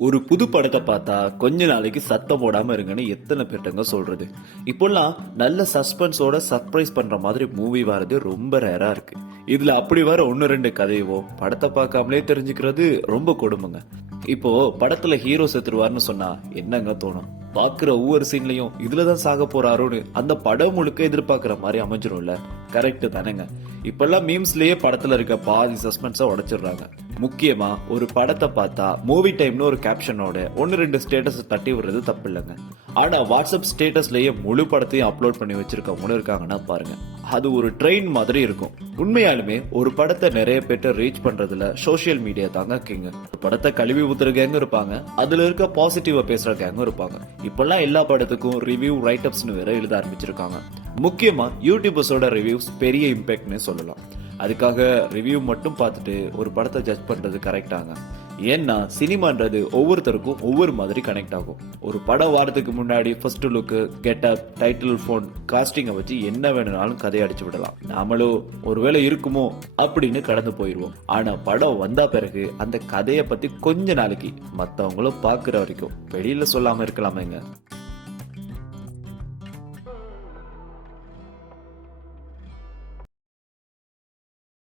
ஒரு புது படத்தை பார்த்தா கொஞ்ச நாளைக்கு சத்தம் போடாம இருங்கன்னு எத்தனை பேர்ட்டங்க சொல்றது. இப்போல்லாம் நல்ல சஸ்பென்ஸோட சர்ப்ரைஸ் பண்ற மாதிரி மூவி வரது ரொம்ப ரேரா இருக்கு. இதுல அப்படி வர ஒன்னு ரெண்டு கதையவோ படத்தை பார்க்காமலே தெரிஞ்சுக்கிறது ரொம்ப கொடுமைங்க. இப்போ படத்துல ஹீரோ செத்துருவார்னு சொன்னா என்னங்க தோணும்? பாக்குற ஒவ்வொரு சீன்லயும் இதுலதான் சாக போறாரோன்னு அந்த படம் முழுக்க எதிர்பார்க்கிற மாதிரி அமைஞ்சிரும்ல. கரெக்ட் தானேங்க. இப்பெல்லாம் மீம்ஸ்லயே படத்துல இருக்க பாதி சஸ்பென்ஸா உடைச்சிடுறாங்க. முக்கியமா ஒரு படத்தை பார்த்தா மூவி டைம்னு ஒரு கேப்ஷனோட ஒன்னு ரெண்டு ஸ்டேட்டஸ் தட்டி விடுறது தப்பு இல்லைங்க. ஆனா வாட்ஸ்அப் ஸ்டேட்டஸ்லயே முழு படத்தையும் அப்லோட் பண்ணி வச்சிருக்கவங்களும் இருக்காங்கன்னா பாருங்க. அது ஒரு ட்ரெயின் மாதிரி இருக்கும். உண்மையாலுமே ஒரு படத்தை நிறைய பேர்ட்ட ரீச் பண்றதுல சோசியல் மீடியா தாங்க கிங்க. ஒரு படத்தை கழுவி ஊத்துற கேங்கும் இருப்பாங்க, அதுல இருக்க பாசிட்டிவா பேசுற கேங்கும் இருப்பாங்க. இப்பெல்லாம் எல்லா படத்துக்கும் ரிவ்யூ ரைட் அப்ஸ்னு வேற எழுத ஆரம்பிச்சிருக்காங்க. முக்கியமா யூடியூபர்ஸோட ரிவ்யூஸ் பெரிய இம்பாக்ட்னு சொல்லலாம். அதுக்காக ரிவ்யூ மட்டும் பார்த்துட்டு ஒரு படத்தை ஜட்ஜ் பண்றது கரெக்டாங்க. ஏன்னா சினிமான்றது ஒவ்வொருத்தருக்கும் ஒவ்வொரு மாதிரி கனெக்ட் ஆகும். ஒரு படம் வாரத்துக்கு முன்னாடி first look, getup, title, phone, காஸ்டிங்கை வச்சு என்ன வேணும்னாலும் கதையை அடிச்சு விடலாம். நாமளும் ஒருவேளை இருக்குமோ அப்படின்னு கடந்து போயிடுவோம். ஆனா படம் வந்தா பிறகு அந்த கதையை பத்தி கொஞ்ச நாளைக்கு மத்தவங்களும் பாக்குற வரைக்கும் வெளியில சொல்லாம இருக்கலாமேங்க.